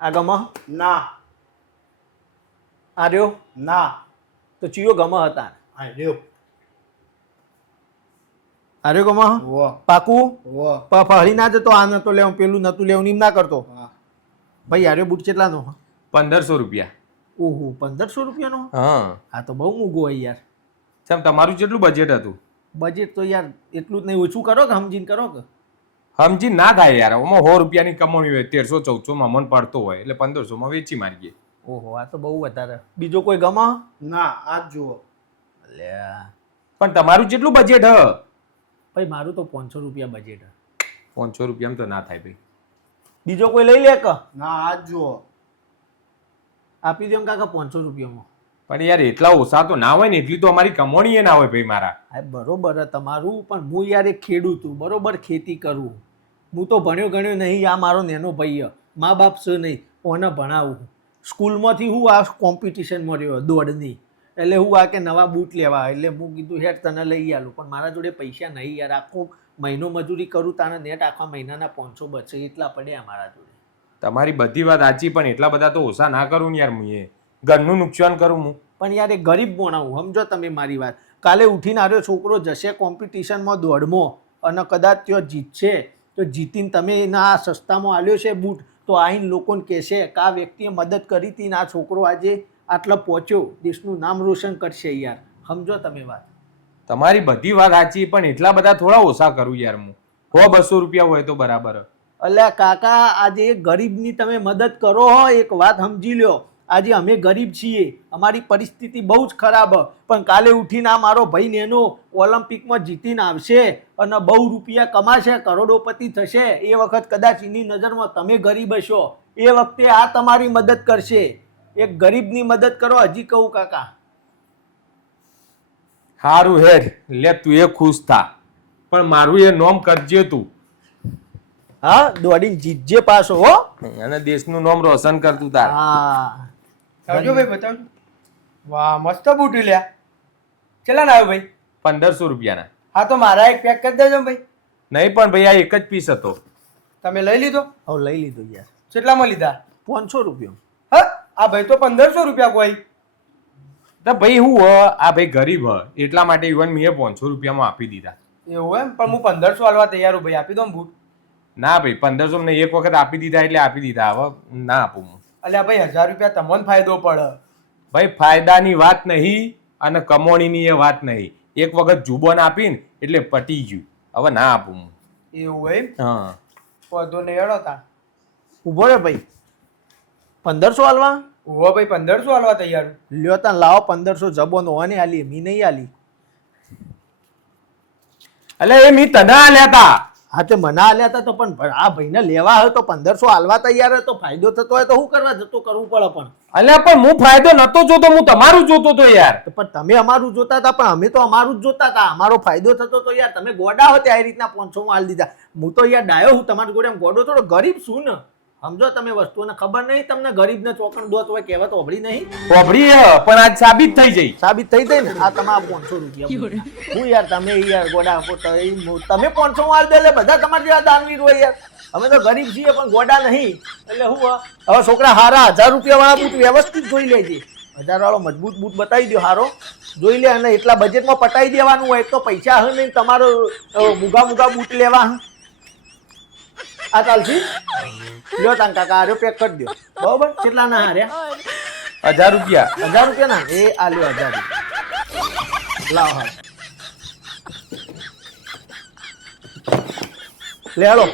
આ ગમ? ના. આ રહ્યો? ના. તો ચિયો ગમ હતા. આર્યો આર્યો ગમ? વો. પાકું? વો. પ- ના જતો આ નતો લેવું પેલું નતું લેવું એમ ના કરતો? હા. ભાઈ આર્યો બૂટ કેટલાનો? પંદરસો રૂપિયા. ઓહો પંદરસો રૂપિયાનો? હા. આ તો બહુ મૂંઘું હોય યાર. સાહેબ તમારું જેટલું બજેટ હતું? બજેટ તો યાર એટલું જ નહીં ઓછું કરો કે સમજીને કરો કે? સમજી ના થાય યાર. આમાં સો રૂપિયાની કમાણી હોય તેરસો ચૌદસોમાં મન પડતો હોય એટલે પંદરસોમાં વેચી મારીએ. ઓહો આ તો બહુ વધારે. બીજો કોઈ ગમા? ના આ જ જુઓ. લે પણ તમારું જેટલું બજેટ હ. ભાઈ મારું તો પાંચસો રૂપિયા બજેટ હ. પાંચસો રૂપિયામાં તો ના થાય ભાઈ. બીજો કોઈ લઈ લે કે ના આ જ જુઓ. આપી દો કાકા પાંચસો રૂપિયામાં. પણ યાર એટલા ઓછા તો ના હોય ને એટલી તો અમારી કમાણી ના હોય ભાઈ મારા. હા બરોબર તમારું પણ હું યાર એક ખેડૂત છું બરોબર ખેતી કરું. હું તો ભણ્યો ગણ્યો નહીં આ મારો નેનો ભાઈ. મા બાપ છે નહીં ઓને ભણાવું. સ્કૂલમાંથી હું આ કોમ્પિટિશનમાં રહ્યો દોડની. એટલે હું આ કે નવા બૂટ લેવા એટલે હું કીધું હેઠ તને લઈ આલું. પણ મારા જોડે પૈસા નહીં યાર આખો મહિનો મજૂરી કરું તારા નેટ આખા મહિનાના પાંચસો બચે એટલા પડ્યા મારા જોડે. તમારી બધી વાત સાચી પણ એટલા બધા તો ઓછા ના કરું ને યાર હું એ ઘરનું નુકસાન કરું હું. પણ યાર એ ગરીબ ભણાવું સમજો તમે મારી વાત. કાલે ઉઠીને આવ્યો છોકરો જશે કોમ્પિટિશનમાં દોડમો અને કદાચ ત્યો જીતશે. તો જીતીને તમે એના આ સસ્તામાં આવ્યો છે બૂટ તો આઈને લોકોને કહેશે કે આ વ્યક્તિએ મદદ કરી હતી ને આ છોકરો આજે આટલો પહોંચ્યો. દેશનું નામ રોશન કરશે યાર. સમજો તમે વાત. તમારી બધી વાત સાચી પણ એટલા બધા થોડા ઓછા કરું યાર હું. હો બસો રૂપિયા હોય તો બરાબર. અલ્યા કાકા આજે ગરીબની તમે મદદ કરો હો એક વાત સમજી લ્યો. આજે અમે ગરીબ છીએ અમારી પરિસ્થિતિ બહુ જ ખરાબ પણ કાલે ઉઠીને આ મારો ભાઈ નેનો ઓલિમ્પિકમાં જીતીને આવશે અને બહુ રૂપિયા કમાશે કરોડોપતિ થશે એ વખત કદાચ એની નજરમાં તમે ગરીબ હશો. એ વખતે આ તમારી મદદ કરશે. એક ગરીબની મદદ કરો હજી કહું કાકા. સારું હેર લે તું એ ખુશ થા. પણ મારું એ નોમ કરજે તું. હા દોડીને જીતજે પાછો હો. અને દેશનું નામ રોશન કરતું તાર. હા. બતાવજો ભાઈ બતાવજો. વાહ મસ્ત બૂટ લ્યા. કેટલા ના આવ્યો ભાઈ? પંદરસો રૂપિયાના. હા તો મારા એક પેક કરી દેજો ભાઈ. નહીં પણ ભાઈ આ એક જ પીસ હતો. તમે લઈ લીધો? હવે લઈ લીધો યાર. કેટલામાં લીધા? પાંચસો રૂપિયા હા આ ભાઈ તો પંદરસો રૂપિયા કોઈ. તો ભાઈ હું હ આ ભાઈ ગરીબ હ એટલા માટે ઇવન મેં પાંચસો રૂપિયામાં આપી દીધા. એવું એમ? પણ હું પંદરસો હાલવા તૈયાર હું ભાઈ આપી દઉં બૂટ. ના ભાઈ પંદરસો મને એક વખત આપી દીધા એટલે આપી દીધા. હવે ના આપું હું. અલ્યા ભાઈ હજાર રૂપિયા તમને ફાયદો પડે. ભાઈ ફાયદાની વાત નહીં અને કમોણીની એ વાત નહીં. એક વખત જુબોન આપીને એટલે પટી ગયું. હવે ના આપું હું. એવું એમ? હા. વધુ નહીં હેડો તા. ઊભો રે ભાઈ. પંદરસો હાલવા ઊભો ભાઈ પંદરસો હાલવા તૈયાર. લ્યો તા લાવો પંદરસો જબોનો હોને આલી મી નહીં આલી. અલે એ મી તને આલ્યા તા. હા તે મના આલ્યા હતા તો પણ આ ભાઈને લેવા હોય તો પંદરસો હાલવા તૈયાર હોય તો ફાયદો થતો હોય તો શું કરવા જતો કરવું પડે પણ. અલ્યા પણ હું ફાયદો નતો જોતો હું તમારું જોતો તો યાર. પણ તમે અમારું જોતા હતા પણ અમે તો અમારું જ જોતા હતા. અમારો ફાયદો થતો તો યાર તમે ગોડા હો તે આ રીતના પાંચસો માં હાલ દીધા. હું તો યાર ડાયો હું તમારી જોડે એમ ગોડો થોડો ગરીબ છું ને. સમજો તમે વસ્તુઓને ખબર નહીં તમને ગરીબને ચોકણ દોત હોય કહેવત ઓભળી નહીં. ઓભળી પણ આજ સાબિત થઈ જઈ. સાબિત થઈ જાય ને? આ તમારા પાંચસો રૂપિયા હું યાર તમે યાર ગોડા તમે પાંચસો માર દે એટલે બધા તમારા જેવા દાનવીર હોય યાર. અમે તો ગરીબ છીએ પણ ગોડા નહીં. એટલે હું હવે છોકરા હારા હજાર રૂપિયા વાળા બૂટ વ્યવસ્થિત જોઈ લેજે. હજાર વાળો મજબૂત બૂટ બતાવી દો હારો. જોઈ લે અને એટલા બજેટમાં પટાઈ દેવાનું હોય તો પૈસા હે નહીં તમારો મુગા મૂગા મૂગા બૂટ લેવા હે. આ ચાલશી લ્યો તાન કાકા આર્યો પેક કરી દો બરોબર? કેટલા ના હાર્યા હજાર રૂપિયા. હજાર રૂપિયા ના એ આ લ્યો હજાર રૂપિયા. લાવ હા લે હાલો.